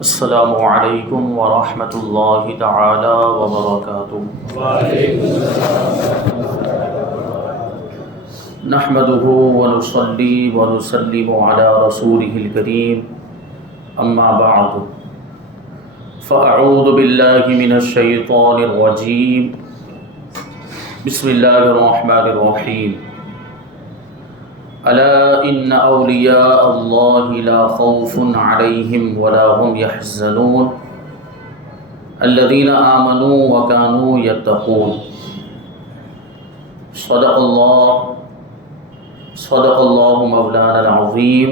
السلام علیکم ورحمۃ اللہ تعالی وبرکاتہ۔ نحمده ونصلي ونسلم على رسوله الكريم اما بعد فاعوذ باللہ من الشیطان الرجیم بسم اللہ الرحمن الرحیم۔ الا ان اولیاء اللہ لا خوف علیہم ولا هم يحزنون الذین آمنوا وكانوا يتقون۔ صدق اللہ مولانا العظیم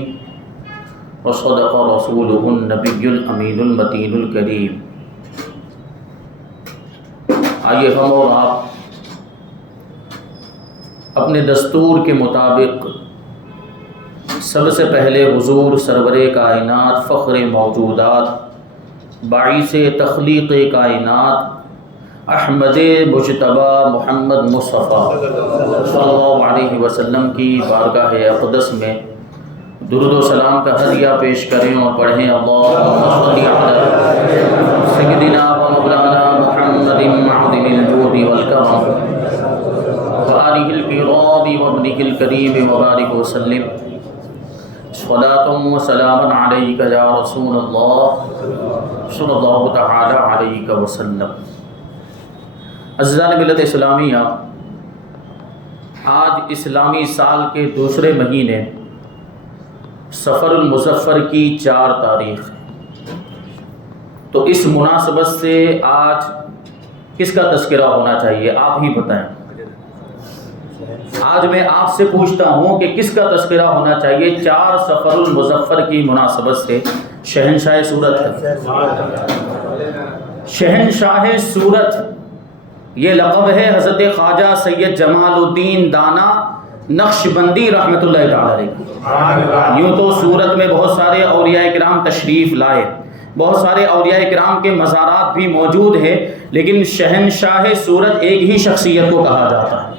وصدق رسولہ النبی الامین المتین الکریم۔ آئیے ہم اور آپ اپنے دستور کے مطابق سب سے پہلے حضور سرور کائنات، فخر موجودات، باعث تخلیق کائنات، احمد مجتبی محمد مصطفیٰ صلی اللہ علیہ وسلم کی بارگاہ اقدس میں درود و سلام کا ہدیہ پیش کریں اور پڑھیں اللہم صلی علی سیدنا و مولانا محمد معدن الجود والکرم وآلہ الکرام وابنہ الکریم وبارک وسلم صلاۃ و سلام علیک یا رسول اللہ صلی اللہ تعالی علیہ وسلم۔ عزیزان ملت اسلامیہ، آج اسلامی سال کے دوسرے مہینے سفر المظفر کی 4 تاریخ ہے، تو اس مناسبت سے آج کس کا تذکرہ ہونا چاہیے؟ آپ ہی بتائیں۔ آج میں آپ سے پوچھتا ہوں کہ کس کا تذکرہ ہونا چاہیے 4 سفر المظفر کی مناسبت سے؟ شہنشاہ سورت ہے۔ شہنشاہ سورت یہ لقب ہے حضرت خواجہ سید جمال الدین دانا نقشبندی رحمۃ اللہ تعالی علیہ۔ یوں تو سورت میں بہت سارے اولیاء کرام تشریف لائے، بہت سارے اولیاء کرام کے مزارات بھی موجود ہیں، لیکن شہنشاہ سورت ایک ہی شخصیت کو کہا جاتا ہے،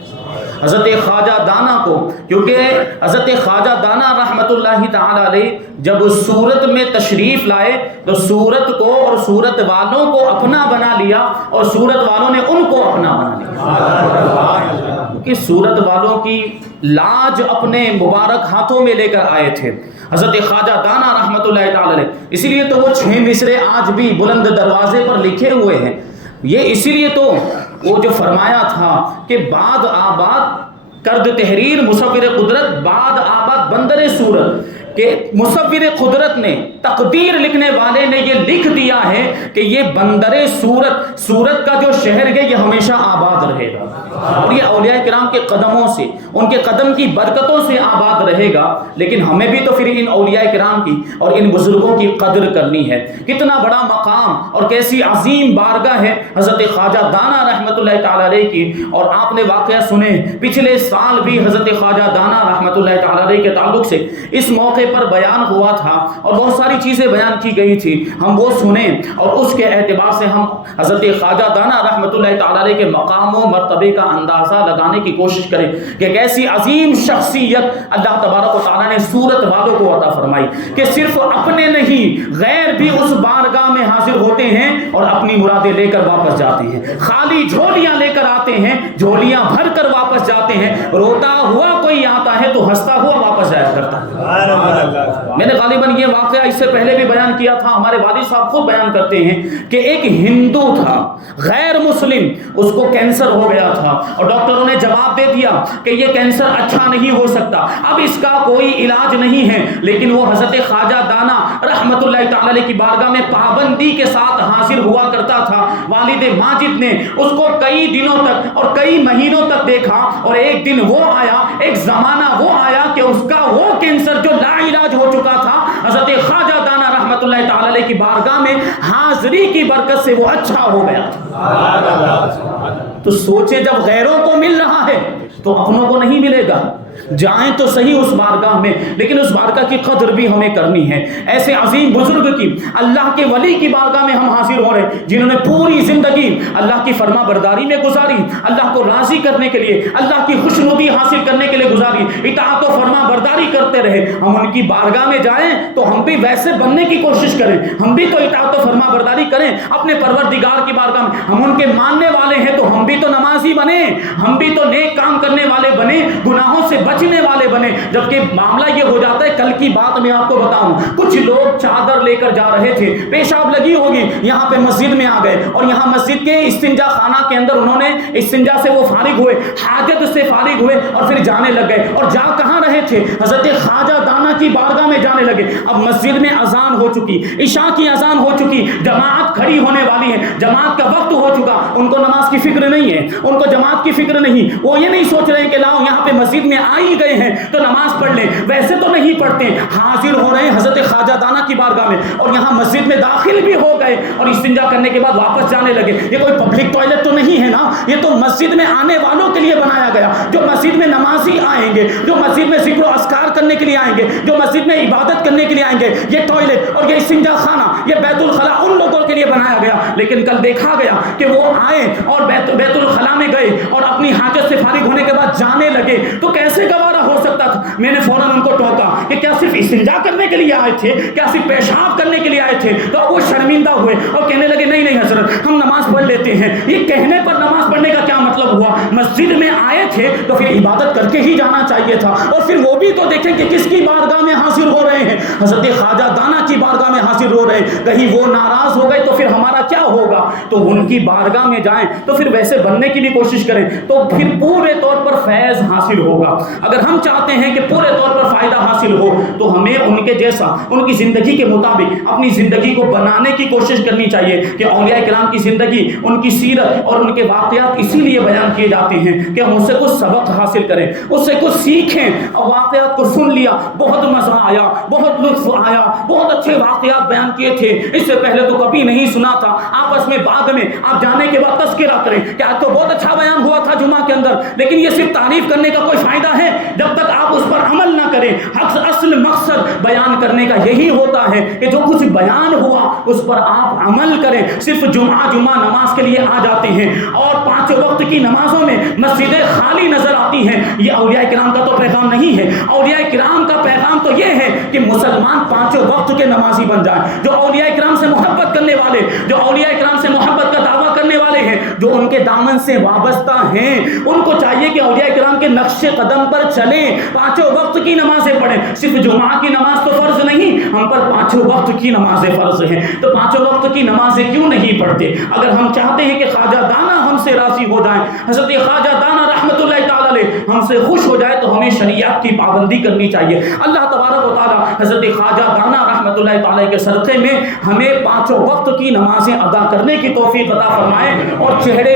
حضرت خواجہ دانا کو، کیونکہ حضرت خواجہ دانا رحمۃ اللہ تعالی علیہ جب سورت میں تشریف لائے تو سورت کو اور سورت والوں کو اپنا بنا لیا اور سورت والوں نے ان کو اپنا بنا لیا، کیونکہ سورت والوں کی لاج اپنے مبارک ہاتھوں میں لے کر آئے تھے حضرت خواجہ دانا رحمۃ اللہ تعالی علیہ۔ اسی لیے تو وہ 6 مصرے آج بھی بلند دروازے پر لکھے ہوئے ہیں۔ یہ اسی لیے تو وہ جو فرمایا تھا کہ بعد آباد کرد تحریر مصور قدرت، بعد آباد بندر صورت، کہ مصور قدرت نے، تقدیر لکھنے والے نے یہ لکھ دیا ہے کہ یہ بندر صورت، صورت کا جو شہر ہے یہ ہمیشہ آباد رہے گا، اور یہ اولیاء کرام کے قدموں سے، ان کے قدم کی برکتوں سے آباد رہے گا۔ لیکن ہمیں بھی تو پھر ان اولیاء کرام کی اور ان بزرگوں کی قدر کرنی ہے۔ کتنا بڑا مقام اور کیسی عظیم بارگاہ ہے حضرت خواجہ دانا رحمۃ اللہ تعالی علیہ کی۔ اور آپ نے واقعہ سنے، پچھلے سال بھی حضرت خواجہ دانا رحمۃ اللہ تعالی علیہ کے تعلق سے اس موقع پر بیان ہوا تھا اور بہت ساری چیزیں بیان کی گئی تھی، ہم وہ سنیں اور اس کے اعتبار سے ہم حضرت خواجہ دانا رحمۃ اللہ تعالی علیہ کے مقام و مرتبے کا اندازہ لگانے کی کوشش کریں کہ کیسی عظیم شخصیت اللہ تبارک و تعالیٰ نے صورت والوں کو عطا فرمائی کہ صرف اپنے نہیں غیر بھی اس بارگاہ میں حاضر ہوتے ہیں اور اپنی مرادیں لے کر واپس جاتے ہیں، خالی جھولیاں لے کر آتے ہیں، جھولیاں بھر کر واپس جاتے ہیں، روتا ہوا کوئی آتا ہے تو ہنستا ہوا واپس جایا کرتا ہے۔ میں نے غالباً یہ واقعہ اس سے پہلے بھی بیان کیا تھا، ہمارے والد صاحب خود بیان کرتے ہیں کہ ایک ہندو تھا غیر مسلم، اس کو کینسر ہو گیا تھا اور ڈاکٹروں نے جواب دے دیا کہ یہ کینسر اچھا نہیں ہو سکتا، اب اس کا کوئی علاج نہیں ہے، لیکن وہ حضرت خواجہ دانا رحمت اللہ تعالی علیہ کی بارگاہ میں پابندی کے ساتھ حاضر ہوا کرتا تھا۔ والد ماجد نے اس کو کئی دنوں تک اور کئی مہینوں تک دیکھا، اور ایک دن وہ آیا، ایک زمانہ وہ آیا کہ اس کا وہ کینسر جو لا علاج ہو چکا تھا، حضرت خواجہ دانا رحمت اللہ تعالی علیہ کی بارگاہ میں حاضری کی برکت سے وہ اچھا ہو گیا تھا۔ تو سوچے جب غیروں کو مل رہا ہے تو اپنوں کو نہیں ملے گا؟ جائیں تو صحیح اس بارگاہ میں، لیکن اس بارگاہ کی قدر بھی ہمیں کرنی ہے۔ ایسے عظیم بزرگ کی، اللہ کے ولی کی بارگاہ میں ہم حاضر ہو رہے ہیں جنہوں نے پوری زندگی اللہ کی فرما برداری میں گزاری، اللہ کو راضی کرنے کے لیے، اللہ کی خوشنودی حاصل کرنے کے لیے گزاری، اطاعت و فرما برداری کرتے رہے۔ ہم ان کی بارگاہ میں جائیں تو ہم بھی ویسے بننے کی کوشش کریں، ہم بھی تو اطاعت و فرما برداری کریں اپنے پروردگار کی بارگاہ میں۔ ہم ان کے ماننے والے ہیں تو ہم بھی تو نمازی بنے، ہم بھی تو نیک کام کرنے والے بنے، گناہوں سے بچنے والے بنے۔ جبکہ معاملہ یہ ہو جاتا ہے، کل کی بات میں آپ کو بتاؤں، کچھ لوگ چادر لے کر جا رہے تھے، پیشاب لگی ہوگی، یہاں پہ مسجد میں آ گئے اور یہاں مسجد کے استنجا خانہ کے اندر انہوں نے استنجا سے وہ فارغ ہوئے، حاجت سے فارغ ہوئے اور پھر جانے لگ گئے۔ اور جا کہاں رہے تھے؟ حضرت خواجہ دانا کی بارگاہ میں جانے لگے۔ اب مسجد میں اذان ہو چکی، عشاء کی اذان ہو چکی، جماعت کھڑی ہونے والی ہے، جماعت کا وقت ہو چکا، ان کو نماز کی فکر نہیں ہے، ان کو جماعت کی فکر نہیں، وہ یہ نہیں سوچ رہے کہ لاؤ یہاں پہ مسجد میں آ ہی گئے ہیں تو نماز پڑھ لیں، ویسے تو نہیں پڑھتے، حاضر ہو رہے ہیں حضرت خواجہ دانا کی بارگاہ میں اور یہاں مسجد میں داخل بھی ہو گئے اور استنجا کرنے کے بعد واپس جانے لگے۔ یہ کوئی پبلک ٹوائلٹ تو نہیں ہے نا، یہ تو مسجد میں آنے والوں کے لیے بنایا گیا، جو مسجد میں نمازی آئیں گے، جو مسجد میں ذکر و اذکار کرنے کے لیے آئیں گے، جو مسجد میں عبادت کرنے کے لیے آئیں گے۔ یہ ٹوائلٹ اور یہ استنجا خانہ، یہ بیت الخلا ان لوگوں کے لیے بنایا گیا۔ لیکن کل دیکھا گیا کہ وہ آئے اور بیت الخلا میں گئے اور اپنی حاجت سے فارغ ہونے کے بعد جانے لگے، تو کیسے گوارا ہو سکتا تھا؟ میں نے فوراً ان کو ٹوکا کہ کیا صرف استنجا کرنے کے لیے آئے تھے، کیا صرف پیشاب کرنے کے لیے آئے تھے؟ تو وہ شرمندہ ہوئے اور کہنے لگے نہیں نہیں حضرت، ہم نماز پڑھ لیتے ہیں۔ یہ کہنے پر نماز پڑھنے کا کیا مطلب ہوا؟ مسجد میں آئے تھے تو پھر عبادت کر کے ہی جانا چاہیے تھا، اور پھر وہ بھی تو دیکھیں کہ کس کی بارگاہ میں حاضر ہو رہے ہیں، حضرت خواجہ دانا کی بارگاہ میں حاضر ہو رہے ہیں۔ کہیں وہ ناراض ہو گئے تو پھر ہمارا کیا ہوگا؟ تو ان کی بارگاہ میں جائیں تو پھر ویسے بننے کی بھی کوشش کریں تو پھر پورے طور پر فیض حاصل ہوگا۔ اگر ہم چاہتے ہیں کہ پورے طور پر فائدہ حاصل ہو تو ہمیں ان کے جیسا، ان کی زندگی کے مطابق اپنی زندگی کو بنانے کی کوشش کرنی چاہیے کہ اولیاء کرام کی زندگی، ان کی سیرت اور ان کے واقعات اسی لیے بیان کیے جاتے ہیں کہ ہم اس سے کچھ سبق حاصل کریں، اس سے کچھ سیکھیں۔ اور واقعات کو سن لیا، بہت مزہ آیا، بہت لطف آیا، بہت اچھے واقعات بیان کیے تھے، اس سے پہلے تو کبھی نہیں سنا تھا۔ آپس میں بعد میں آپ جانے کے بعد تذکرہ کریں کہ آج تو بہت اچھا بیان ہوا تھا جمعہ کے اندر، لیکن یہ صرف تعریف کرنے کا کوئی فائدہ ہے جب تک آپ اس پر عمل نہ کریں۔ اصل مقصد بیان کرنے کا یہی ہوتا ہے کہ جو کچھ بیان ہوا اس پر آپ عمل کریں۔ صرف جمعہ نماز کے لیے آ جاتے ہیں اور 5 وقت کی نمازوں میں مسجدیں خالی نظر آتی ہیں، یہ اولیاء کرام کا تو پیغام نہیں ہے۔ اولیاء کرام کا پیغام تو یہ ہے کہ مسلمان 5 وقت کے نمازی بن جائیں، جو اولیاء کرام سے محبت کرنے والے، جو اولیاء کرام سے محبت کا دعویٰ کرنے والے ہیں، جو ان کے دامن سے وابستہ ہیں، ان کو چاہیے کہ اولیاء کرام کے نقش قدم پر چلیں، 5 وقت کی نمازیں پڑھیں۔ صرف جمعہ کی نماز تو فرض نہیں، ہم پر 5 وقت کی نمازیں فرض ہیں، تو 5 وقت کی نمازیں کیوں نہیں پڑھتے؟ اگر ہم چاہتے ہیں کہ خواجہ دانا ہم سے راضی ہو جائیں، حضرت خواجہ دانا رحمت اللہ تعالی علیہ ہم سے خوش ہو جائے، تو ہمیں شریعت کی پابندی کرنی چاہیے۔ اللہ تبارک و تعالی حضرت خواجہ دانا رحمت اللہ تعالی کے صدقے میں ہمیں 5 وقت کی نمازیں ادا کرنے کی توفیق عطا فرمائے اور چہرے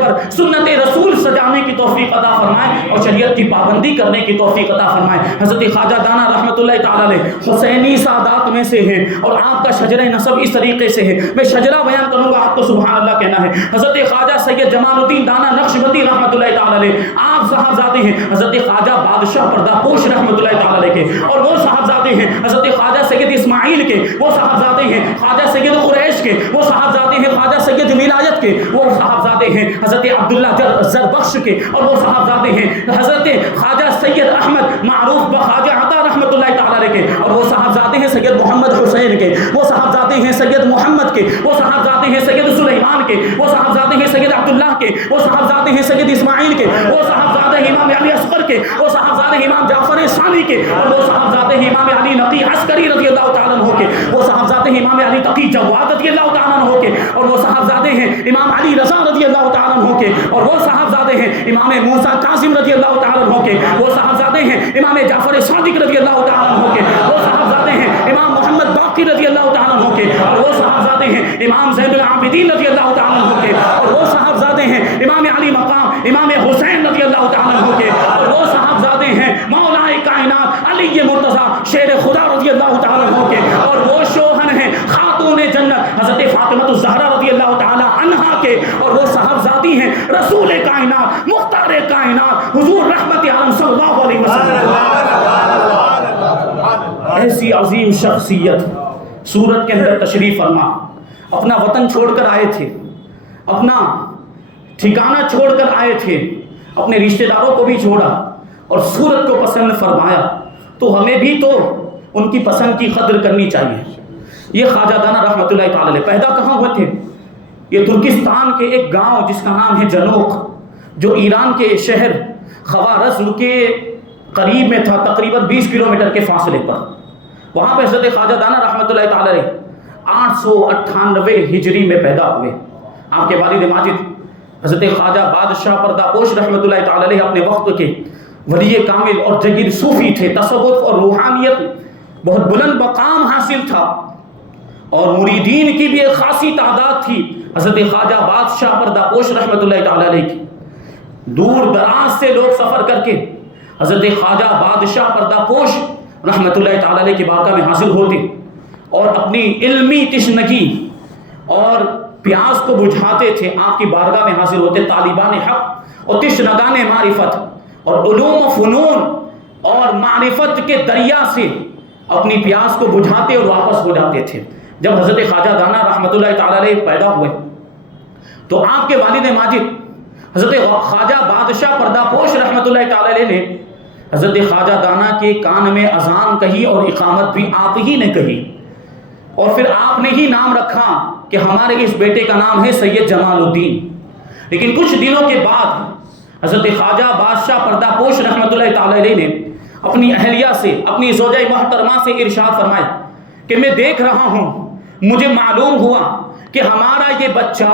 پر سنت رسول سجانے کی توفیق عطا فرمائے اور شریعت کی پابندی کرنے کی توفیق عطا فرمائے۔ حضرت خواجہ دانا رحمت اللہ تعالی علیہ حسینی سادات میں سے ہیں اور آپ کا شجرہ نسب اس طریقے سے ہے، میں شجرہ بیان کروں گا، آپ کو سبحان اللہ کہنا ہے۔ حضرت خواجہ سید جمال الدین دانا نقشبندی رحمت اللہ تعالی علیہ، آپ صاحبزادے ہیں حضرت خواجہ بادشاہ پردہ پوش رحمت اللہ تعالی علیہ کے، اور وہ صاحبزادے ہیں حضرت خواجہ سید اسماعیل کے، وہ صاحبزادے ہیں خواجہ سید قریش کے، وہ صاحبزادے ہیں خواجہ سید ولایت کے، وہ صاحبزادے ہیں حضرت عبداللہ زربخش کے، اور وہ صاحبزادے ہیں حضرت خواجہ سید احمد معروف بخواجہ عطا رحمت اللہ تعالی علیہ کے، اور وہ صاحبزادے ہیں سید محمد حسین کے، وہ صاحبزادے ہیں سید محمد کے، وہ صاحبزادے ہیں سید سلیمان کے، وہ صاحبزادے ہیں سید عبداللہ کے، وہ صاحبزادے ہیں سید اسماعیل کے، وہ صاحبزادے امام علی اصغر کے، وہ صاحبزادے امام جعفر ثانی کے، اور وہ صاحبزادے امام علی نقی عسکری رضی اللہ تعالیٰ عنہ کے، وہ صاحبزادے امام علی تقی جواد رضی اللہ تعالیٰ عنہ کے، اور وہ صاحبزادے ہیں امام علی رضا رضی اللہ تعالیٰ عنہ کے، اور وہ صاحبزادے ہیں امام موسیٰ کاظم رضی اللہ تعالیٰ عنہ کے، وہ صاحبزادے ہیں امام جعفر صادق رضی اللہ تعالیٰ عنہ کے، وہ صاحبزادے ہیں امام محمد باقر رضی اللہ تعالیٰ عنہ کے، اور وہ صاحبزادے ہیں امام زین العابدین رضی اللہ تعالیٰ عنہ کے، اور وہ صاحبزادے ہیں امام علی مقام امام حسین رضی اللہ تعالیٰ عنہ کے، اور وہ صاحبزادے ہیں مولا کائنات علی مرتضیٰ شیر خدا رضی اللہ تعالیٰ عنہ کے، اور وہ شوہر ہیں خاتون جنت حضرت فاطمہ الزہرا رضی اللہ تعالیٰ عنہا کے، اور وہ صاحبزادی ہیں رسول کائنات مختار کائنات حضور رحمت عالم صلی اللہ علیہ وسلم جیسی عظیم شخصیت سورت کے اندر تشریف فرما، اپنا وطن چھوڑ کر آئے تھے، اپنا ٹھکانہ چھوڑ کر آئے تھے، اپنے رشتہ داروں کو بھی چھوڑا اور سورت کو پسند فرمایا، تو ہمیں بھی تو ان کی پسند کی قدر کرنی چاہیے۔ یہ خواجہ دانا رحمۃ اللہ تعالی علیہ پیدا کہاں ہوئے تھے؟ یہ ترکستان کے ایک گاؤں جس کا نام ہے جنوق، جو ایران کے شہر خوارزم کے قریب میں تھا، تقریباً 20 کلومیٹر کے فاصلے پر۔ وہاں پہ حضرت خواجہ دانا رحمۃ اللہ تعالی علیہ 898 ہجری میں پیدا ہوئے۔ آپ کے والد ماجد حضرت خواجہ بادشاہ پردہ پوش رحمۃ اللہ تعالی علیہ اپنے وقت کے ولی کامل اور جگیر صوفی تھے، تصوف اور روحانیت بہت بلند مقام حاصل تھا، اور مریدین کی بھی ایک خاصی تعداد تھی حضرت خواجہ بادشاہ پردہ پوش رحمۃ اللہ تعالی علیہ کی۔ دور دراز سے لوگ سفر کر کے حضرت خواجہ بادشاہ پردہ پوش رحمۃ اللہ تعالی علیہ کی بارگاہ میں حاضر ہوتے اور اپنی علمی تشنگی اور پیاس کو بجھاتے تھے، آپ کی بارگاہ میں حاضر ہوتے طالبان حق اور تشنگان معرفت اور علوم و فنون اور معرفت کے دریا سے اپنی پیاس کو بجھاتے اور واپس ہو جاتے تھے۔ جب حضرت خواجہ دانا رحمۃ اللہ تعالی علیہ پیدا ہوئے تو آپ کے والد ماجد حضرت خواجہ بادشاہ پردہ پوش رحمۃ اللہ تعالی علیہ نے حضرت خواجہ دانا کے کان میں اذان کہی اور اقامت بھی آپ ہی نے کہی، اور پھر آپ نے ہی نام رکھا کہ ہمارے اس بیٹے کا نام ہے سید جمال الدین۔ لیکن کچھ دنوں کے بعد حضرت خواجہ بادشاہ پردہ پوش رحمۃ اللہ تعالی علیہ نے اپنی اہلیہ سے، اپنی زوجہ محترمہ سے ارشاد فرمایا کہ میں دیکھ رہا ہوں، مجھے معلوم ہوا کہ ہمارا یہ بچہ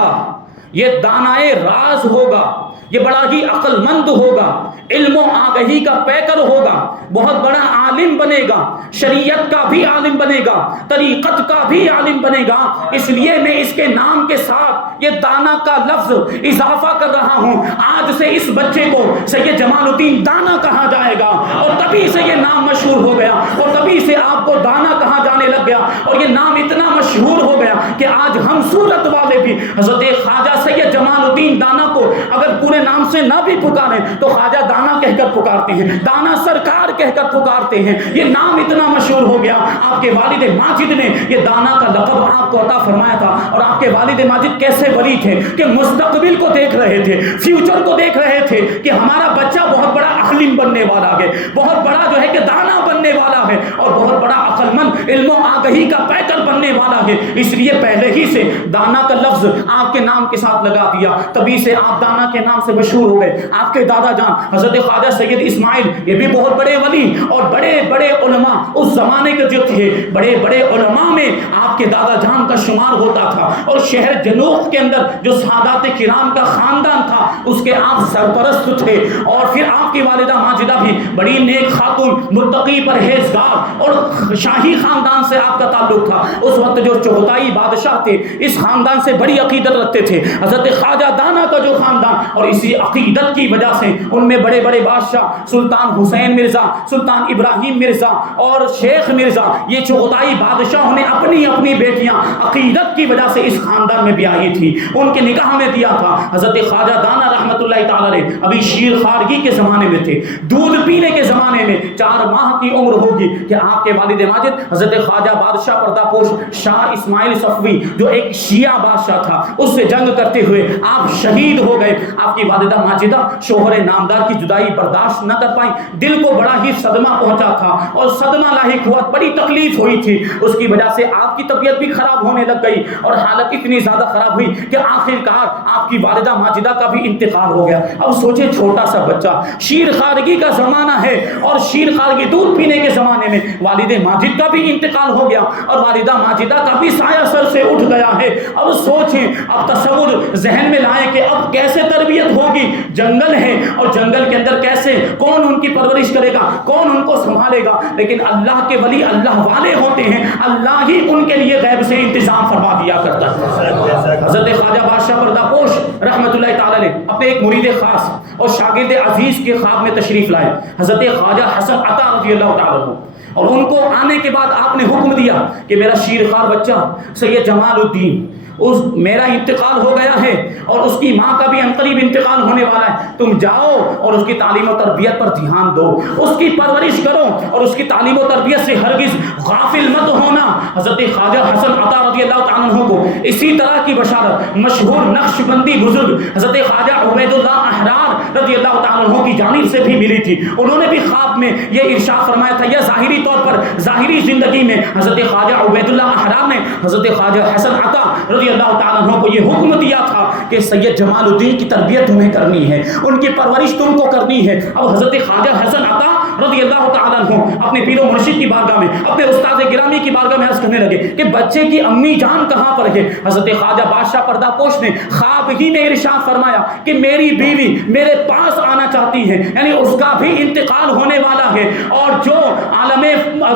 یہ دانائے راز ہوگا، یہ بڑا ہی عقل مند ہوگا، علم و آگہی کا پیکر ہوگا، بہت بڑا عالم بنے گا، شریعت کا بھی عالم بنے گا، طریقت کا بھی عالم بنے گا، اس لیے میں اس کے نام کے ساتھ یہ دانا کا لفظ اضافہ کر رہا ہوں۔ آج سے اس بچے کو سید جمال الدین دانا کہا جائے گا، اور تبھی سے یہ نام مشہور ہو گیا، اور تبھی سے آپ کو دانا کہا جانے لگ گیا، اور یہ نام اتنا مشہور ہو گیا کہ آج ہم سورت والے بھی حضرت خواجہ سید جمال الدین دانا کو اگر پورے نام سے نہ بھی پکاریں تو خواجہ دانا کہہ کر پکارتے ہیں، دانا سرکار کہہ کر پکارتے ہیں۔ یہ نام اتنا مشہور ہو گیا، آپ کے والد ماجد نے یہ دانا کا لقب آپ کو عطا فرمایا تھا۔ اور آپ کے والد ماجد کیسے ولی تھے کہ مستقبل کو دیکھ رہے تھے، فیوچر کو دیکھ رہے تھے کہ ہمارا بچہ بہت بڑا عالم بننے والا ہے، بہت بڑا جو ہے کہ دانا بننے والا ہے، اور بہت بڑا عقل مند علم و آگہی کا پیکر بننے والا ہے، اس لیے پہلے ہی سے دانا کا لفظ آپ کے نام کے ساتھ لگا دیا، تبھی سے آپ دانا کے نام سے مشہور ہو گئے۔ آپ کے دادا جان حضرت خواجہ سید اسماعیل یہ بھی بہت بڑے ولی اور بڑے بڑے علماء اس زمانے کے جو تھے، بڑے بڑے علماء میں آپ کے دادا جان کا شمار ہوتا تھا، اور شہر جنوب کے اندر جو سادات کرام کا خاندان تھا اس کے آپ سرپرست تھے، اور پھر آپ کی والدہ ماجدہ بھی بڑی نیک خاتون، متقی پرہیزگار، اور شاہی خاندان سے آپ کا تعلق تھا۔ اس وقت جو چغتائی بادشاہ تھے اس خاندان سے بڑی عقیدت رکھتے تھے حضرت خواجہ دانا کا جو خاندان، اور اسی عقیدت کی وجہ سے ان میں بڑے بڑے بادشاہ سلطان حسین مرزا، سلطان ابراہیم مرزا اور شیخ مرزا، یہ چغتائی بادشاہوں نے اپنی اپنی بیٹیاں عقیدت کی وجہ سے اس خاندان میں بیاہی تھی، ان کے نکاح میں دیا تھا۔ حضرت خواجہ دانا رحمۃ اللہ تعالی علیہ ابھی شیر خارگی کے زمانے میں تھے، دودھ پینے کے زمانے میں 4 ماہ کی عمر ہوگی کہ آپ کے والد ماجد حضرت خواجہ بادشاہ پردہ پوش شاہ اسماعیل صفوی جو ایک شیعہ بادشاہ تھا اس سے جنگ کرتے ہوئے آپ شہید ہو گئے۔ آپ کی والدہ ماجدہ شوہر نامدار کی جدائی برداشت نہ کر پائیں، دل کو بڑا ہی صدمہ پہنچا تھا اور صدمہ لاحق ہوا، بڑی تکلیف ہوئی تھی، اس کی وجہ سے آپ کی طبیعت بھی خراب ہونے لگ گئی، اور حالت اتنی زیادہ خراب ہوئی کہ آخرکار آپ کی والدہ ماجدہ کا بھی انتقال ہو گیا۔ اب سوچے چھوٹا سا بچہ، شیر خارگی کا زمانہ ہے اور شیر خارگی دودھ پینے کے زمانے میں والد ماجد کا بھی انتقال ہو گیا اور والدہ ماجدہ کا بھی سایہ سر سے اٹھ گیا ہے۔ اب سوچیں، اب تصور ذہن میں لائیں کہ اب کیسے تربیت ہوگی، جنگل ہے اور جنگل کے اندر کیسے، کون ان کی پرورش کرے گا، کون ان کو سنبھالے گا؟ لیکن اللہ کے ولی اللہ والے ہوتے ہیں، اللہ ہی ان کے لیے غیب سے انتظام فرما دیا کرتا ہے۔ حضرت خواجہ بادشاہ پردہ پوش رحمۃ اللہ تعالی علیہ اپنے ایک مرید خاص اور شاگرد عزیز کے خواب میں تشریف لائے، حضرت خواجہ حسن عطا رضی اللہ تعالی عنہ، اور ان کو آنے کے بعد آپ نے حکم دیا کہ میرا شیرخوار بچہ سید جمال الدین میرا انتقال ہو گیا ہے اور اس کی ماں کا بھی عنقریب انتقال ہونے والا ہے، تم جاؤ اور اس کی تعلیم و تربیت پر دھیان دو، اس کی پرورش کرو اور اس کی تعلیم و تربیت سے ہرگز غافل مت ہونا۔ حضرت خواجہ حسن عطا رضی اللہ تعالیٰ عنہ کو اسی طرح کی بشارت مشہور نقش بندی بزرگ حضرت خواجہ عبید اللہ احرار رضی اللہ تعالیٰ عنہ کی جانب سے بھی ملی تھی۔ انہوں نے بھی خواب میں یہ ارشاد فرمایا تھا، یہ ظاہری طور پر ظاہری زندگی میں حضرت خواجہ عبید اللہ احرار نے حضرت خواجہ حسن عطا رضی اللہ تعالیٰ عنہ کو یہ حکم دیا تھا کہ سید جمال الدین کی تربیت تمہیں کرنی ہے، ان کی پرورش تم کو کرنی ہے۔ اب حضرت خواجہ حسن عطا رضی اللہ تعالیٰ عنہ اپنے پیر و مرشد کی بارگاہ میں، اپنے استاد گرامی کی بارگاہ میں عرض کرنے لگے کہ بچے کی امی جان کہاں پر ہے؟ حضرت خواجہ بادشاہ پردہ پوش نے خواب ہی میں ارشاد فرمایا کہ میری بیوی میرے پاس آنا چاہتی ہے، یعنی اس کا بھی انتقال ہونے والا ہے، اور جو عالم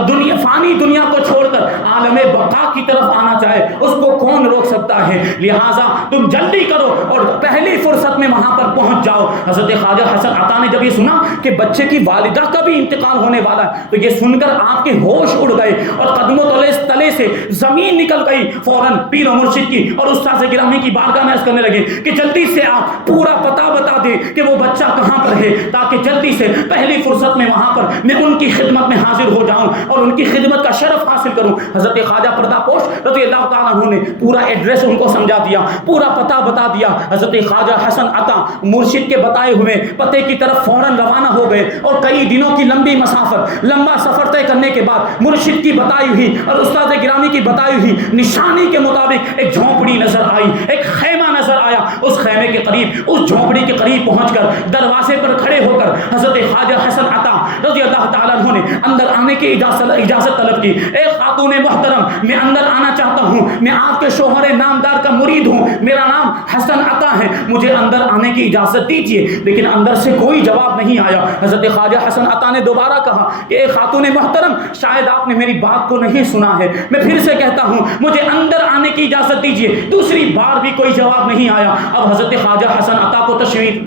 دنیا فانی دنیا کو چھوڑ کر عالم بقا کی طرف آنا چاہے اس کو کون روک سکتا ہے؟ لہٰذا تم جلدی کرو اور پہلی فرصت میں وہاں پر پہنچ جاؤ۔ حضرت خواجہ حسن عطا نے جب یہ سنا کہ بچے کی والدہ کا بھی انتقال ہونے والا ہے تو یہ سن کر آپ کے ہوش اڑ گئے اور قدموں تلے سے زمین نکل گئی۔ فوراً پیر و مرشد کی اور استاد گرامی کی بارگاہ میں عرض کرنے لگے کہ جلدی سے آپ پورا پتہ بتا دیں کہ وہ بچہ کہاں پر ہے، تاکہ جلدی سے پہلی فرصت میں وہاں پر میں ان کی خدمت میں حاضر ہو جاؤں اور ان کی خدمت کا شرف حاصل کروں۔ حضرت خواجہ پردہ پوش رضی اللہ تعالیٰ عنہ نے پورا ایڈریس ان کو سمجھا دیا، پورا پتہ بتا دیا۔ حضرت خواجہ حسن عطا مرشد کے بتائے ہوئے پتے کی طرف فوراً روانہ ہو گئے اور کئی دنوں کی لمبا سفر طے کرنے کے بعد مرشد کی بتائی ہوئی اور استاد گرامی کی بتائی ہوئی نشانی کے مطابق ایک جھونپڑی نظر آئی، ایک خیمہ نظر آیا۔ اس خیمے کے قریب، اس جھونپڑی کے قریب پہنچ کر دروازے پر کھڑے ہو کر حضرت خواجہ حسن عطا رضی اللہ تعالیٰ عنہ نے اندر آنے کی اجازت طلب کی۔ اے خاتون محترم، میں اندر آنا چاہتا ہوں، میں آپ کے شوہر نامدار کا مرید ہوں، میرا نام حسن عطا ہے، مجھے اندر آنے کی اجازت دیجیے۔ لیکن اندر سے کوئی جواب نہیں آیا۔ حضرت خواجہ حسن عطا نے دوبارہ کہا کہ اے خاتون محترم، شاید آپ نے میری بات کو نہیں سنا ہے، میں پھر سے کہتا ہوں مجھے اندر آنے کی اجازت دیجیے۔ دوسری بار بھی کوئی جواب نہیں آیا۔ اب حضرت خواجہ حسن عطا کو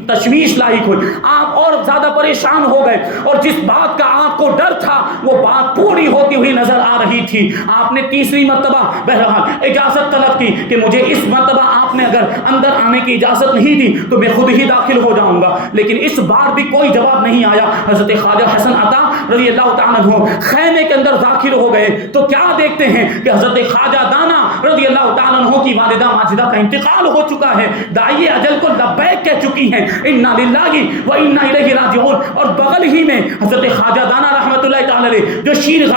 تشویش لاحق ہوئی، آپ اور زیادہ پریشان ہو گئے، اور جس بات کا آپ کو ڈر تھا وہ بات پوری ہوتی ہوئی نظر آ رہی تھی۔ آپ نے تیسری مرتبہ بہرحال اجازت طلب کی کہ مجھے اس مرتبہ آپ نے اگر اندر آنے کی اجازت نہیں دی تو میں خود ہی داخل ہو جاؤں گا، لیکن اس بار بھی کوئی جواب نہیں آیا۔ حضرت خواجہ حسن عطا رضی اللہ تعالیٰ عنہ خیمے کے اندر داخل ہو گئے تو کیا دیکھتے ہیں کہ حضرت خواجہ دانا رضی اللہ تعالیٰ عنہ کی والدہ ماجدہ کا انتقال ہو چکا ہے، داعی اجل کو لبیک کہہ چکی ہیں، انا للہ و انا الیہ راجعون، اور بغل ہی میں حضرت خواجہ دانا رحمۃ اللہ تعالی علیہ جو شیر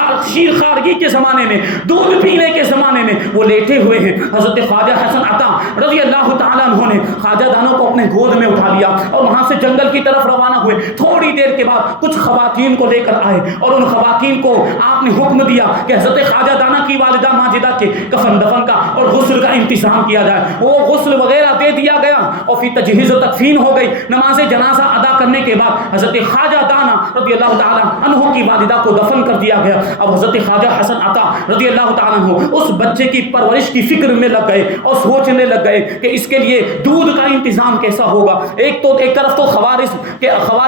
خارگی کے زمانے میں، دودھ پینے کے زمانے میں وہ لیٹے ہوئے ہیں۔ حضرت خواجہ حسن عطا رضی اللہ تعالیٰ عنہ نے خواجہ دانا کو اپنے گود میں اٹھا لیا اور وہاں سے جنگل کی طرف روانہ ہوئے۔ تھوڑی دیر کے بعد کچھ خواتین کو لے کر آئے اور ان خواتین کو آپ نے حکم دیا کہ حضرت خواجہ دانا کی والدہ ماجدہ کے کفن دفن کا اور غسل کا انتظام کیا جائے۔ وہ غسل وغیرہ دے دیا گیا اور پھر تجہیز و تکفین ہو گئی۔ نماز جنازہ ادا کرنے کے بعد حضرت خواجہ دانا رضی اللہ تعالیٰ عنہ کی والدہ کو دفن کر دیا گیا۔ اب حضرت خواجہ حسن عطا رضی اللہ تعالیٰ عنہ اس بچے کی پرورش کی فکر میں لگ گئے اور سوچنے لگ گئے کہ اس کے لیے دودھ کا انتظام کیسا ہوگا۔ ایک طرف تو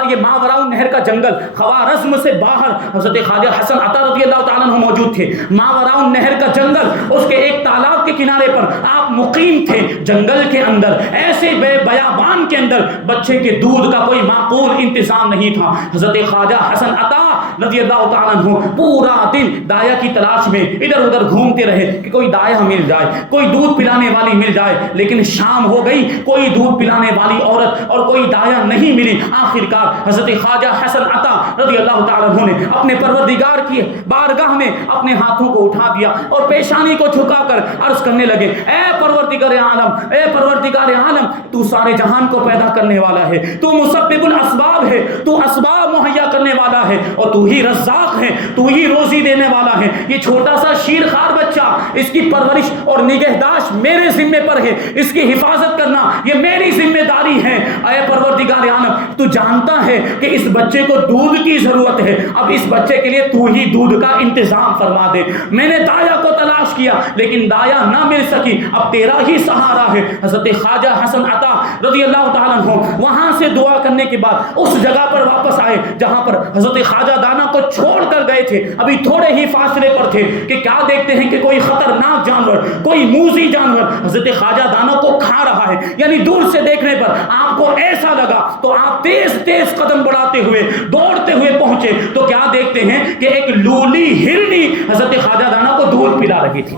یہ ماوراء نہر کا جنگل، خوارزم سے باہر حضرت خواجہ حسن عطا رضی اللہ تعالیٰ عنہ موجود تھے۔ ماوراء نہر کا جنگل، اس کے ایک تالاب کے کنارے پر آپ مقیم تھے۔ جنگل کے اندر ایسے بے بیابان کے اندر بچے کے دودھ کا کوئی معقول انتظام نہیں تھا۔ حضرت خواجہ حسن عطا رضی اللہ تعالیٰ عنہ پورا دن دایا کی تلاش میں ادھر ادھر گھومتے رہے کہ کوئی دایا مل جائے، کوئی دودھ پلانے والی مل جائے، لیکن شام ہو گئی، کوئی دودھ پلانے والی عورت اور کوئی دایا نہیں ملی۔ آخرکار حضرت خواجہ حسن عطا رضی اللہ تعالیٰ عنہ نے اپنے پروردگار کی بارگاہ میں اپنے ہاتھوں کو اٹھا دیا اور پیشانی کو جھکا کر عرض کرنے لگے، اے پروردگار عالم، اے پروردگار عالم، تو سارے جہان کو پیدا کرنے والا ہے، تو مسبب الاسباب ہے، تو اسباب مہیا کرنے والا ہے، اور تو ہی رزاق ہے، تو ہی روزی دینے والا ہے۔ یہ چھوٹا سا شیرخوار بچہ، اس کی پرورش اور نگہداشت میرے ذمے پر ہے، اس کی حفاظت کرنا یہ میری ذمہ داری ہے۔ اے پروردگار عالم، تو جانتا ہے کہ اس بچے کو دودھ کی ضرورت ہے، اب اس بچے کے لیے تو ہی دودھ کا انتظام فرما دے۔ میں نے دایا کو تلاش کیا لیکن دایا نہ مل سکی، اب تیرا ہی سہارا ہے۔ حضرت خواجہ حسن عطا رضی اللہ تعالیٰ عنہ وہاں سے دعا کرنے کے بعد اس جگہ پر واپس آئے جہاں پر حضرت خواجہ دانا کو چھوڑ کر گئے تھے، ابھی تھوڑے ہی فاصلے پر تھے کہ کیا دیکھتے ہیں کہ کوئی خطرناک جانور، کوئی موذی جانور حضرت خواجہ دانا کو کھا رہا ہے، یعنی دور سے دیکھنے پر آپ کو ایسا لگا تو آپ تیز تیز قدم بڑھاتے ہوئے دوڑتے ہوئے پہنچے تو کیا دیکھتے ہیں کہ ایک لولی ہرنی حضرت خواجہ دانا کو دودھ پلا رہی تھی۔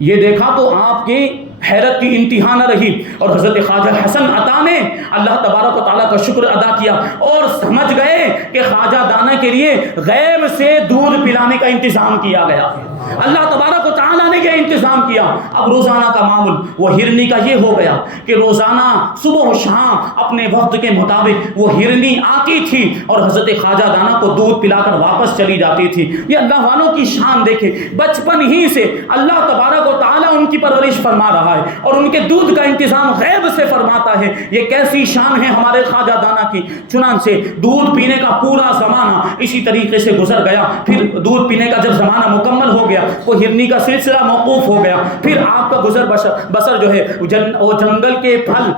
یہ دیکھا تو آپ کی حیرت کی انتہا نہ رہی، اور حضرت خواجہ حسن عطا نے اللہ تبارک و تعالیٰ کا شکر ادا کیا اور سمجھ گئے کہ خواجہ دانا کے لیے غیب سے دودھ پلانے کا انتظام کیا گیا ہے، اللہ تبارک و تعالیٰ نے یہ انتظام کیا۔ اب روزانہ کا معمول وہ ہرنی کا یہ ہو گیا کہ روزانہ صبح و شام اپنے وقت کے مطابق وہ ہرنی آتی تھی اور حضرت خواجہ دانا کو دودھ پلا کر واپس چلی جاتی تھی۔ یہ اللہ والوں کی شان دیکھیں، بچپن ہی سے اللہ تبارک و تعالیٰ ان کی پرورش فرما رہا ہے اور ان کے دودھ کا انتظام غیب سے فرماتا ہے۔ یہ کیسی شان ہے ہمارے خواجہ دانا کی۔ چنانچہ دودھ پینے کا پورا زمانہ اسی طریقے سے گزر گیا، پھر دودھ پینے کا جب زمانہ مکمل ہو گیا وہ ہرنی کا سلسلہ موقوف ہو گیا، پھر آپ کا گزر بسر جو ہے وہ جنگل کے پھل،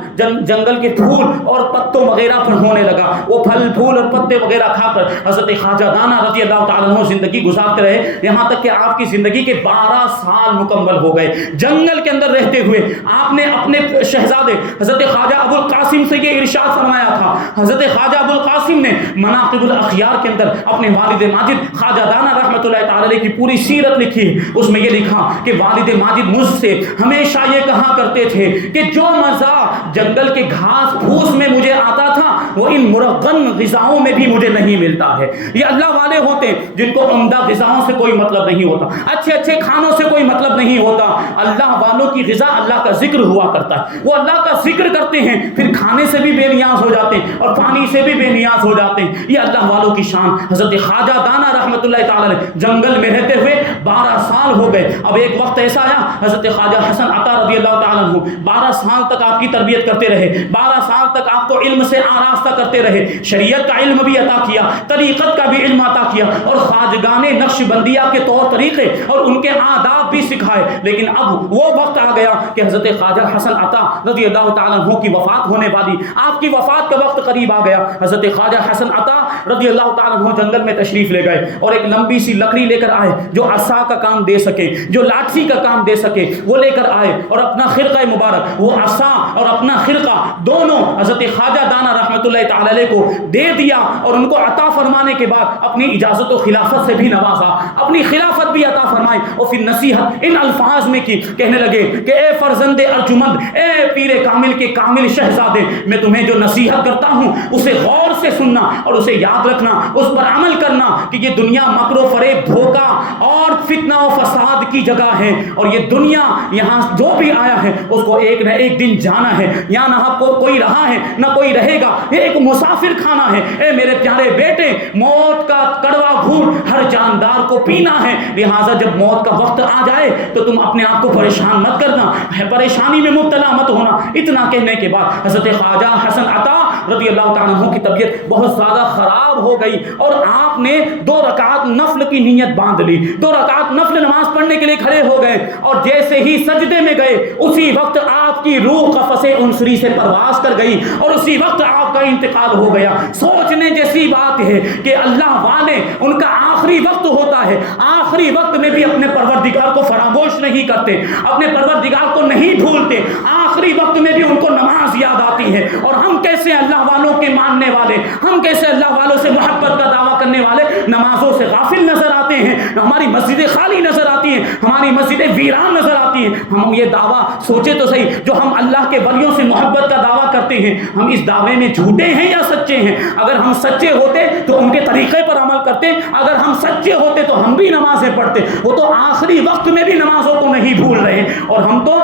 جنگل کے پھول اور پتوں وغیرہ پر ہونے لگا۔ وہ پھل پھول اور پتے وغیرہ کھا کر حضرت خواجہ دانا رضی اللہ تعالیٰ عنہ زندگی گزارتے رہے، یہاں تک کہ آپ کی زندگی کے 12 سال مکمل ہو گئے۔ جنگل کے اندر رہتے ہوئے آپ نے اپنے شہزادے حضرت خواجہ ابو القاسم سے یہ ارشاد فرمایا تھا۔ حضرت خواجہ ابو القاسم نے مناقب الاخیار کے اندر اپنے والد ماجد خواجہ دانا رحمۃ اللہ تعالی علیہ کی پوری سیرت لکھی، اس میں یہ لکھا کہ والد ماجد مجھ سے ہمیشہ یہ کہا کرتے تھے کہ جو مزہ جنگل کے گھاس پھوس میں مجھے آتا تھا وہ ان مرغن غذاؤں میں بھی مجھے نہیں ملتا ہے۔ یہ اللہ والے ہوتے ہیں جن کو عمدہ غذاؤں سے کوئی مطلب نہیں ہوتا، اچھے اچھے کھانوں سے کوئی مطلب نہیں ہوتا۔ اللہ والوں کی غذا اللہ کا ذکر ہوا کرتا ہے، وہ اللہ کا ذکر کرتے ہیں، پھر کھانے سے بھی بے نیاز ہو جاتے ہیں اور پانی سے بھی بے نیاز ہو جاتے ہیں۔ یہ اللہ والوں کی شان۔ حضرت خواجہ دانا رحمۃ اللہ تعالی علیہ جنگل میں رہتے ہوئے 12 سال ہو گئے۔ اب ایک وقت ایسا آیا حضرت خواجہ حسن عطا رضی اللہ تعالیٰ عنہ 12 سال تک آپ کی تربیت کرتے رہے، 12 سال تک آپ کو علم سے آراستہ کرتے رہے، شریعت کا علم بھی عطا کیا، طریقت کا بھی علم عطا کیا اور خواجگان نقش بندیہ کے طور طریقے اور ان کے آداب بھی سکھائے۔ لیکن اب وہ وقت آ گیا کہ حضرت خواجہ حسن عطا رضی اللہ تعالیٰ عنہ کی وفات ہونے والی، آپ کی وفات کا وقت قریب آ گیا۔ حضرت خواجہ حسن عطا رضی اللہ تعالیٰ عنہ جنگل میں تشریف لے گئے اور ایک لمبی سی لکڑی لے کر آئے جو عصا کا کام دے سکے، جو لاٹھی کا کام دے سکے، وہ لے کر آئے اور اپنا خرقہ مبارک، وہ عصا اور اپنا خرقہ دونوں حضرت خواجہ دانا رحمۃ اللہ تعالی علیہ کو دے دیا اور ان کو عطا فرمانے کے بعد اپنی اجازت و خلافت سے بھی نوازا، اپنی خلافت بھی عطا فرمائی اور پھر نصیحت ان الفاظ میں کی، کہنے لگے کہ اے فرزند ارجمند، اے پیر کامل کے کامل شہزادے، میں تمہیں جو نصیحت کرتا ہوں اسے غور سے سننا اور اسے یاد رکھنا، اس پر عمل کرنا کہ یہ دنیا مکر و فریب، دھوکہ اور فتنہ و فساد کی جگہ ہے اور یہ دنیا یہاں جو بھی آیا ہے اس کو ایک نہ ایک دن جانا ہے، یہاں نہ کوئی رہا ہے نہ کوئی رہے گا، یہ ایک مسافر خانہ ہے۔ اے میرے پیارے بیٹے، موت کا کڑوا گھونٹ ہر جاندار کو پینا ہے، لہٰذا جب موت کا وقت آ جائے تو تم اپنے آپ کو پریشان مت کرنا، پریشانی میں مبتلا مت ہونا۔ اتنا کہنے کے بعد حضرت خواجہ حسن عطا رضی اللہ تعالیٰ عنہ کی طبیعت بہت زیادہ خراب ہو گئی اور آپ نے 2 رکعت نفل کی نیت باندھ لی، 2 رکعت نفل نماز پڑھنے کے لیے کھڑے ہو گئے اور جیسے ہی سجدے میں گئے اسی وقت آپ کی روح قفس عنصری سے پرواز کر گئی اور اسی وقت آپ کا انتقال ہو گیا۔ سوچنے جیسی بات ہے کہ اللہ والے ان کا آخری وقت ہوتا ہے، آخری وقت میں بھی اپنے پروردگار کو فراموش نہیں کرتے، اپنے پروردگار کو نہیں بھولتے، آخری وقت میں بھی ان کو نماز یاد آتی ہے۔ اور ہم کیسے اللہ والوں کے ماننے والے، ہم کیسے اللہ والوں سے محبت کا دعویٰ کرنے والے نمازوں سے غافل نظر آتے ہیں، ہماری مسجدیں خالی نظر آتی ہیں، ہماری مسجدیں ویران نظر آتی ہیں۔ ہم یہ دعویٰ سوچے تو صحیح، جو ہم اللہ کے ولیوں سے محبت کا دعویٰ کرتے ہیں، ہم اس دعوے میں جھوٹے ہیں یا سچے ہیں؟ اگر ہم سچے ہوتے تو ان کے طریقے پر عمل کرتے، اگر ہم سچے ہوتے تو ہم بھی نمازیں پڑھتے۔ وہ تو آخری وقت میں بھی نمازوں کو نہیں بھول رہے اور ہم تو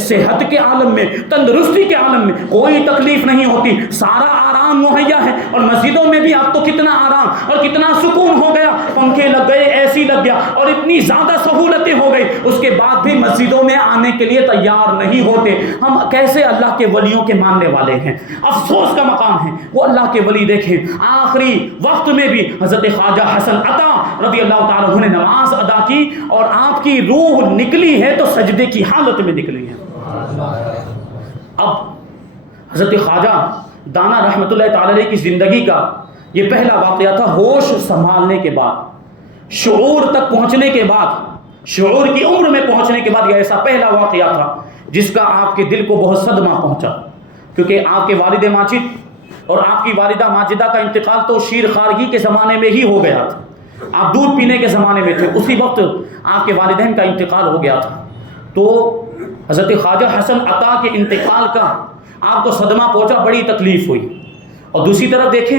صحت کے عالم میں، تندرستی کے عالم میں کوئی تکلیف نہیں ہوتی، سارا آرام آرام مہیا ہے، اور مسجدوں میں بھی اب تو کتنا آرام اور کتنا سکون ہو گیا، پنکھے لگ گئے، اے سی لگ گیا اور اتنی زیادہ سہولتیں ہو گئی، اس کے بعد بھی مسجدوں میں آنے کے لیے تیار نہیں ہوتے۔ ہم کیسے اللہ کے ولیوں کے ماننے والے ہیں؟ افسوس کا مقام ہے۔ وہ اللہ کے ولی دیکھیں آخری وقت میں بھی حضرت خواجہ حسن عطا رضی اللہ تعالیٰ عنہ نے نماز ادا کی اور آپ کی روح نکلی ہے تو سجدے کی حالت میں نکلی ہے۔ اب حضرت خواجہ دانا رحمۃ اللہ تعالی علیہ کی زندگی کا یہ پہلا واقعہ تھا، ہوش سنبھالنے کے بعد، شعور تک پہنچنے کے بعد، شعور کی عمر میں پہنچنے کے بعد یہ ایسا پہلا واقعہ تھا جس کا آپ کے دل کو بہت صدمہ پہنچا، کیونکہ آپ کے والد ماجد اور آپ کی والدہ ماجدہ کا انتقال تو شیر خارگی کے زمانے میں ہی ہو گیا تھا، آپ دودھ پینے کے زمانے میں تھے، اسی وقت آپ کے والدین کا انتقال ہو گیا تھا۔ تو حضرت خواجہ حسن عطا کے انتقال کا آپ کو صدمہ پہنچا، بڑی تکلیف ہوئی۔ اور دوسری طرف دیکھیں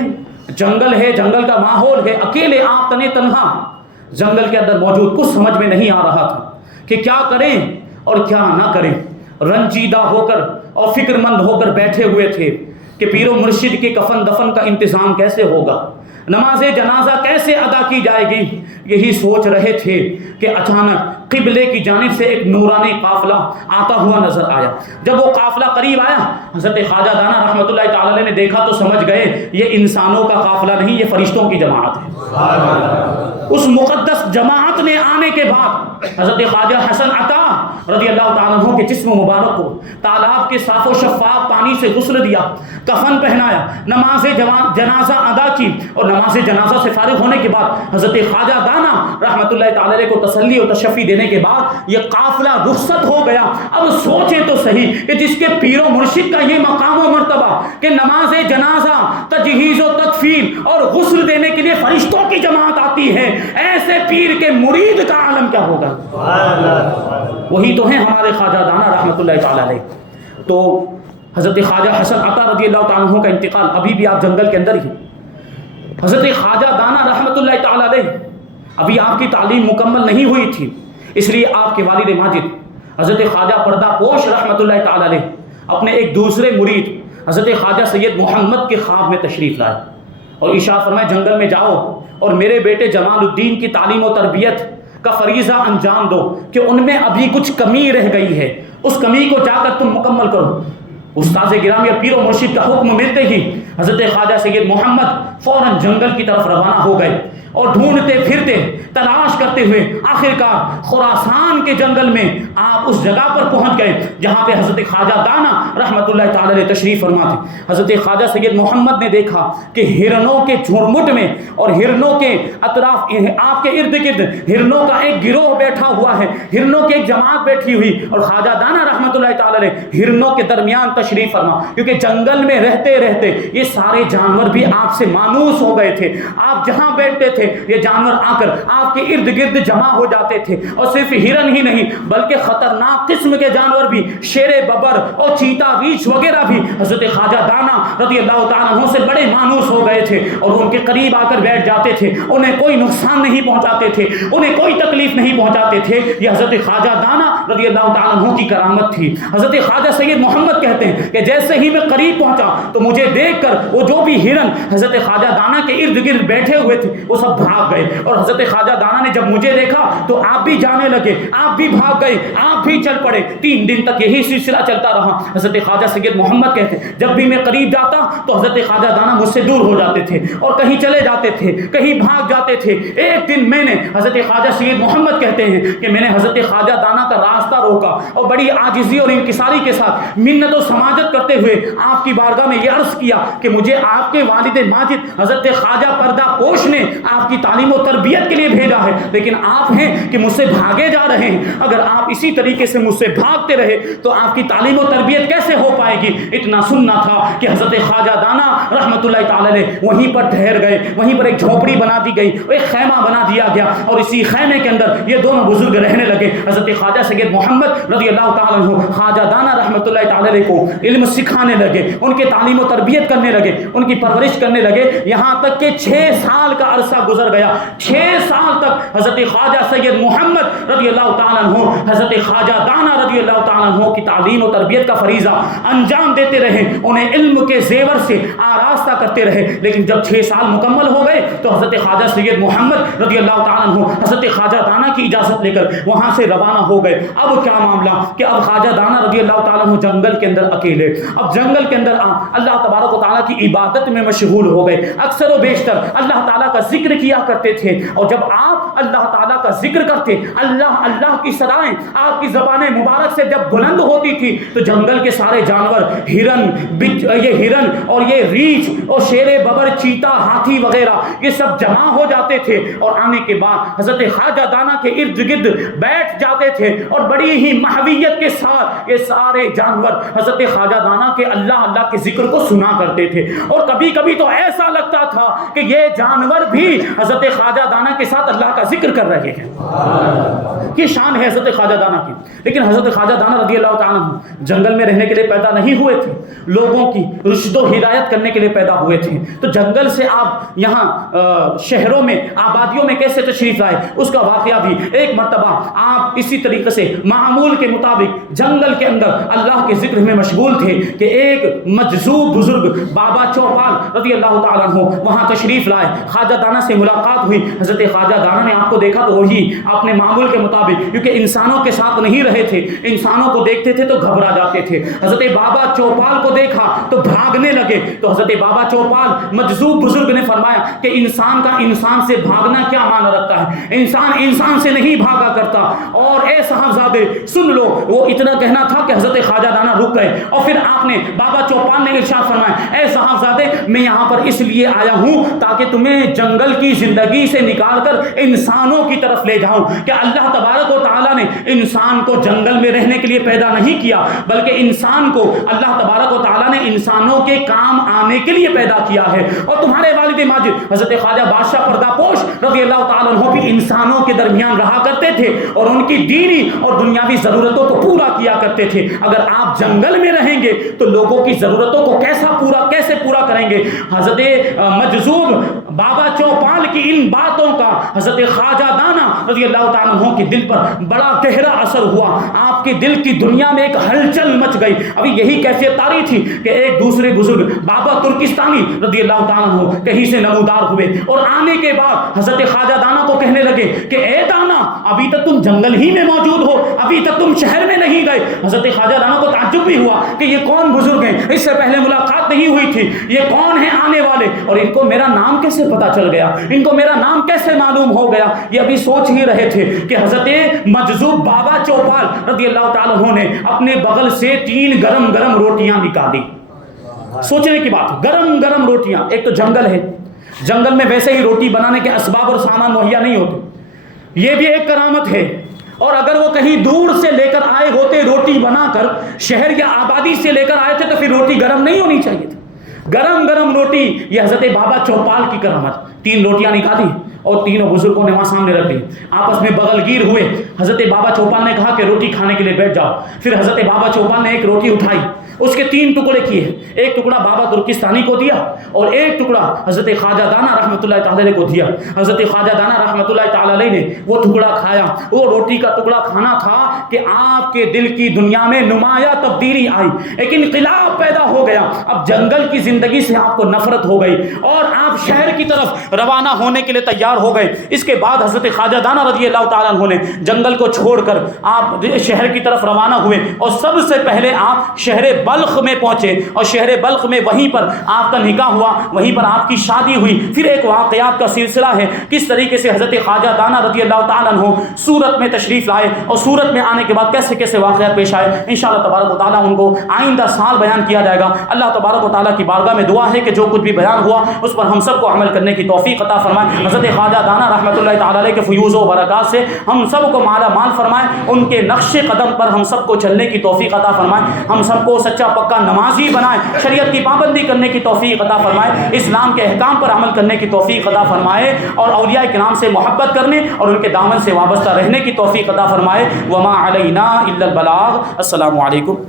جنگل ہے، جنگل کا ماحول ہے، اکیلے آپ تنے تنہا جنگل کے اندر موجود، کچھ سمجھ میں نہیں آ رہا تھا کہ کیا کریں اور کیا نہ کریں، رنجیدہ ہو کر اور فکر مند ہو کر بیٹھے ہوئے تھے کہ پیر و مرشد کے کفن دفن کا انتظام کیسے ہوگا، نماز جنازہ کیسے ادا کی جائے گی۔ یہی سوچ رہے تھے کہ اچانک قبلے کی جانب سے ایک نورانی قافلہ آتا ہوا نظر آیا۔ جب وہ قافلہ قریب آیا، حضرت خواجہ دانا رحمۃ اللہ تعالی علیہ نے دیکھا تو سمجھ گئے یہ انسانوں کا قافلہ نہیں، یہ فرشتوں کی جماعت ہے۔ اس مقدس جماعت نے آنے کے بعد حضرت خواجہ حسن عطا رضی اللہ تعالیٰ عنہ کے جسم مبارک کو تالاب کے صاف و شفاف پانی سے غسل دیا، کفن پہنایا، نماز جنازہ ادا کی، اور نماز جنازہ سے فارغ ہونے کے بعد حضرت خواجہ دانا رحمۃ اللہ تعالی علیہ کو تسلی و تشفی دینے کے بعد یہ قافلہ رخصت ہو گیا۔ اب سوچیں تو صحیح کہ جس کے پیر و مرشد کا یہ مقام و مرتبہ کہ نماز جنازہ، تجہیز و تکفین اور غسل دینے کے لیے فرشتوں کی جماعت آتی ہے، ایسے پیر کے مرید کا عالم کیا ہوگا؟ وہی تو ہیں ہمارے خواجہ دانا رحمۃ اللہ تعالی علیہ۔ تو حضرت خواجہ حسن عطا رضی اللہ تعالیٰ عنہ کا انتقال، ابھی بھی آپ جنگل کے اندر ہی، حضرت خواجہ دانا رحمۃ اللہ تعالی علیہ ابھی آپ کی تعلیم مکمل نہیں ہوئی تھی، اس لیے آپ کے والد ماجد حضرت خواجہ پردہ پوش رحمۃ اللہ تعالی علیہ اپنے ایک دوسرے مرید حضرت خواجہ سید محمد کے خواب میں تشریف لائے اور ارشاد فرمائے جنگل میں جاؤ اور میرے بیٹے جمال الدین کی تعلیم و تربیت کا فریضہ انجام دو کہ ان میں ابھی کچھ کمی رہ گئی ہے، اس کمی کو جا کر تم مکمل کرو۔ استاذ گرامی اور پیر و مرشد کا حکم ملتے ہی حضرت خواجہ سید محمد فوراً جنگل کی طرف روانہ ہو گئے اور ڈھونڈتے پھرتے تلاش کرتے ہوئے آخرکار خراسان کے جنگل میں آپ اس جگہ پر پہنچ گئے جہاں پہ حضرت خواجہ دانا رحمۃ اللہ تعالی علیہ تشریف فرما تھے۔ حضرت خواجہ سید محمد نے دیکھا کہ ہرنوں کے جھرمٹ میں اور ہرنوں کے اطراف آپ کے ارد گرد ہرنوں کا ایک گروہ بیٹھا ہوا ہے، ہرنوں کی ایک جماعت بیٹھی ہوئی، اور خواجہ دانا رحمۃ اللہ تعالی علیہ ہرنوں کے درمیان تشریف فرما، کیونکہ جنگل میں رہتے رہتے یہ سارے جانور بھی آپ سے مانوس ہو گئے تھے، آپ جہاں بیٹھتے تھے یہ جانور آ کر آپ کے ارد گرد جمع ہو جاتے تھے، اور صرف ہرن ہی نہیں بلکہ خطرناک قسم کے جانور بھی، شیر ببر اور چیتا ریچھ وغیرہ بھی حضرت خواجہ دانا رضی اللہ تعالیٰ عنہ سے بڑے مانوس ہو گئے تھے اور ان کے قریب آ کر بیٹھ جاتے تھے، انہیں کوئی نقصان نہیں پہنچاتے تھے، انہیں کوئی تکلیف نہیں پہنچاتے تھے۔ یہ حضرت خواجہ دانا رضی اللہ تعالیٰ عنہ کی کرامت تھی۔ حضرت خواجہ سید محمد کہتے ہیں کہ جیسے ہی میں قریب پہنچا تو مجھے دیکھ کر وہ جو بھی ہرن حضرت خواجہ دانا کے ارد گرد بیٹھے ہوئے تھے وہ سب بھاگ گئے، اور حضرت خواجہ دانا نے جب مجھے دیکھا تو آپ بھی جانے لگے، آپ بھی بھاگ گئے، آپ بھی چل پڑے۔ 3 دن تک یہی سلسلہ چلتا رہا۔ حضرت خواجہ سید محمد کہتے ہیں جب بھی میں قریب جاتا تو حضرت خواجہ دانا مجھ سے دور ہو جاتے تھے اور کہیں چلے جاتے تھے، کہیں بھاگ جاتے تھے۔ ایک دن میں نے حضرت خواجہ سید محمد کہتے ہیں کہ میں نے حضرت خواجہ دانا کا راستہ روکا اور بڑی عاجزی اور انکساری کے ساتھ منت و سماجت کرتے ہوئے آپ کی بارگاہ میں یہ عرض کیا کہ مجھے آپ کے والد ماجد حضرت خواجہ پردہ پوش نے آپ کی تعلیم و تربیت کے لیے بھیجا ہے، لیکن آپ ہیں کہ مجھ سے بھاگے جا رہے ہیں، اگر آپ اسی طریقے سے مجھ سے بھاگتے رہے تو آپ کی تعلیم و تربیت کیسے ہو پائے گی۔ اتنا سننا تھا کہ حضرت خواجہ دانا رحمۃ اللہ تعالی علیہ وہیں پر ٹھہر گئے، وہیں پر ایک جھونپڑی بنا دی گئی، ایک خیمہ بنا دیا گیا، اور اسی خیمے کے اندر یہ دونوں بزرگ رہنے لگے۔ حضرت خواجہ سید محمد رضی اللہ تعالیٰ عنہ خواجہ دانا رحمۃ اللہ تعالی علیہ کو علم سکھانے لگے، ان کی تعلیم و تربیت کرنے لگے، ان کی پرورش کرنے لگے، یہاں تک کہ 6 سال کا عرصہ گزر گیا۔ 6 سال تک حضرت خواجہ سید محمد رضی اللہ تعالیٰ عنہ حضرت خواجہ دانا رضی اللہ تعالیٰ عنہ کی تعلیم و تربیت کا فریضہ انجام دیتے رہے، انہیں علم کے زیور سے آراستہ کرتے رہے۔ لیکن جب 6 سال مکمل ہو گئے تو حضرت خواجہ سید محمد رضی اللہ تعالیٰ عنہ حضرت خواجہ دانا کی اجازت لے کر وہاں سے روانہ ہو گئے۔ اب کیا معاملہ کہ اب خواجہ دانا رضی اللہ تعالیٰ عنہ جنگل کے اندر اکیلے، اب جنگل کے اندر اللہ تبارک و تعالیٰ کی عبادت میں مشغول ہو گئے، اکثر و بیشتر اللہ تعالیٰ کا ذکر کیا کرتے تھے، اور جب آپ اللہ تعالیٰ کا ذکر کرتے، اللہ اللہ کی صدائیں آپ کی زبان مبارک سے جب بلند ہوتی تھی تو جنگل کے سارے جانور، یہ ہرن اور یہ ریچھ اور شیر ببر، چیتا، ہاتھی وغیرہ، یہ سب جمع ہو جاتے تھے، اور آنے کے بعد حضرت خواجہ دانا کے ارد گرد بیٹھ جاتے تھے، اور بڑی ہی محویت کے ساتھ یہ سارے جانور حضرت خواجہ دانا کے اللہ اللہ کے ذکر کو سنا کرتے تھے۔ اور کبھی کبھی تو ایسا لگتا تھا کہ یہ جانور بھی حضرت خواجہ دانا کے ساتھ اللہ کا ذکر کر رہے ہیں۔ یہ شان ہے حضرت خواجہ دانا کی۔ لیکن حضرت خواجہ دانا رضی اللہ تعالیٰ عنہ جنگل میں رہنے کے لیے پیدا نہیں ہوئے تھے، لوگوں کی رشد و ہدایت کرنے کے لیے پیدا ہوئے تھے۔ تو جنگل سے آپ یہاں شہروں میں، آبادیوں میں کیسے تشریف لائے، اس کا واقعہ بھی ایک مرتبہ آپ اسی طریقے سے معمول کے مطابق جنگل کے اندر اللہ کے ذکر میں مشغول تھے کہ ایک مجذوب بزرگ بابا چوپال رضی اللہ تعالیٰ عنہ وہاں تشریف لائے۔ خواجہ دانا سے ملاقات ہوئی، حضرت خواجہ دانا نے آپ کو دیکھا تو وہی اپنے معمول کے مطابق، کیونکہ انسانوں کے ساتھ نہیں رہے تھے، انسانوں کو دیکھتے تھے تو گھبرا جاتے تھے، حضرت بابا چوپال کو دیکھا تو بھاگنے لگے۔ تو حضرت بابا چوپال مجذوب بزرگ نے فرمایا کہ انسان کا انسان سے بھاگنا کیا معنی رکھتا ہے، انسان انسان سے نہیں بھاگا کرتا۔ اور اے صاحبزادے سن لو، وہ اتنا کہنا تھا کہ حضرت خواجہ دانا رک گئے، اور پھر آپ نے بابا چوپال نے ارشاد فرمایا، اے صاحبزادے میں یہاں پر اس لیے آیا ہوں تاکہ تمہیں جنگل کی زندگی سے نکال کر انسانوں کی طرف لے جاؤں، کہ اللہ تبارک و تعالیٰ نے انسان کو جنگل میں رہنے کے لیے پیدا نہیں کیا، بلکہ انسان کو اللہ تبارک و تعالیٰ نے انسانوں کے کام آنے کے لیے پیدا کیا ہے۔ اور تمہارے والد ماجد حضرت خواجہ بادشاہ پردہ پوش رضی اللہ تعالیٰ عنہ بھی انسانوں کے درمیان رہا کرتے تھے اور ان کی دینی اور دنیاوی ضرورتوں کو پورا کیا کرتے تھے۔ اگر آپ جنگل میں رہیں گے تو لوگوں کی ضرورتوں کو کیسے پورا کریں گے؟ حضرت مجذوب بابا چوپال کی ان باتوں کا حضرت خواجہ دانا رضی اللہ تعالیٰ عنہ کے دل پر بڑا گہرا اثر ہوا، آپ کے دل کی دنیا میں ایک ہلچل مچ گئی۔ ابھی یہی کیفیت طاری تھی کہ ایک دوسرے بزرگ بابا ترکستانی رضی اللہ تعالیٰ عنہ کہیں سے نمودار ہوئے، اور آنے کے بعد حضرت خواجہ دانا کو کہنے لگے کہ اے دانا، ابھی تک تم جنگل ہی میں موجود ہو، ابھی تک تم شہر میں نہیں گئے۔ حضرت خواجہ دانا کو تعجب بھی ہوا کہ یہ کون بزرگ ہیں، اس سے پہلے ملاقات نہیں ہوئی تھی، یہ کون ہیں آنے والے، اور ان کو میرا نام کیسے پتا چل گیا، ان کو میرا نام کیسے معلوم ہو گیا؟ یہ ابھی سوچ ہی رہے تھے کہ حضرت مجذوب بابا چوپال رضی اللہ تعالیٰ عنہ نے اپنے بغل سے 3 گرم گرم روٹیاں نکالی۔ سوچنے کی بات، گرم گرم روٹیاں، ایک تو جنگل ہے، جنگل میں ویسے ہی روٹی بنانے کے اسباب اور سامان مہیا نہیں ہوتے، یہ بھی ایک کرامت ہے۔ اور اگر وہ کہیں دور سے لے کر آئے ہوتے روٹی بنا کر، شہر یا آبادی سے لے کر آئے تھے، تو پھر روٹی گرم نہیں ہونی چاہیے تھی۔ گرم گرم روٹی، یہ حضرت بابا چوپال کی کرامت۔ 3 روٹیاں نکالی اور تینوں بزرگوں نے وہاں سامنے رکھ دی، آپس میں بغل گیر ہوئے۔ حضرت بابا چوپال نے کہا کہ روٹی کھانے کے لیے بیٹھ جاؤ۔ پھر حضرت بابا چوپال نے ایک روٹی اٹھائی، اس کے 3 ٹکڑے کیے، ایک ٹکڑا بابا ترکستانی کو دیا اور ایک ٹکڑا حضرت خواجہ دانا رحمۃ اللہ تعالی علیہ کو دیا۔ حضرت خواجہ دانا رحمۃ اللہ تعالی علیہ نے وہ ٹکڑا کھایا۔ وہ روٹی کا ٹکڑا کھانا تھا کہ آپ کے دل کی دنیا میں نمایاں تبدیلی آئی، ایک انقلاب پیدا ہو گیا۔ اب جنگل کی زندگی سے آپ کو نفرت ہو گئی اور آپ شہر کی طرف روانہ ہونے کے لیے تیار ہو گئے۔ اس کے بعد حضرت خواجہ دانا رضی اللہ تعالیٰ عنہ نے جنگل کو چھوڑ کر آپ شہر کی طرف روانہ ہوئے، اور سب سے پہلے آپ شہر بلخ میں پہنچے، اور شہر بلخ میں وہیں پر آپ کا نکاح ہوا، وہیں پر آپ کی شادی ہوئی۔ پھر ایک واقعات کا سلسلہ ہے کس طریقے سے حضرت خواجہ دانا رضی اللہ تعالیٰ عنہ سورت میں تشریف لائے، اور سورت میں آنے کے بعد کیسے کیسے واقعات پیش آئے، انشاءاللہ تبارک و تعالیٰ ان کو آئندہ سال بیان کیا جائے گا۔ اللہ تبارک و تعالیٰ کی بارگاہ میں دعا ہے کہ جو کچھ بھی بیان ہوا اس پر ہم سب کو عمل کرنے کی توفیق عطا فرمائے۔ حضرت خواجہ دانا رحمۃ اللہ تعالی علیہ کے فیوز و برکات سے ہم سب کو مالا مال فرمائے، ان کے نقش قدم پر ہم سب کو چلنے کی توفیق عطا فرمائے، ہم سب کو سچا سچا پکا نمازی بنائے، شریعت کی پابندی کرنے کی توفیق عطا فرمائے، اسلام کے احکام پر عمل کرنے کی توفیق عطا فرمائے، اور اولیاء کرام سے محبت کرنے اور ان کے دامن سے وابستہ رہنے کی توفیق عطا فرمائے۔ وما علینا الا البلاغ۔ السلام علیکم۔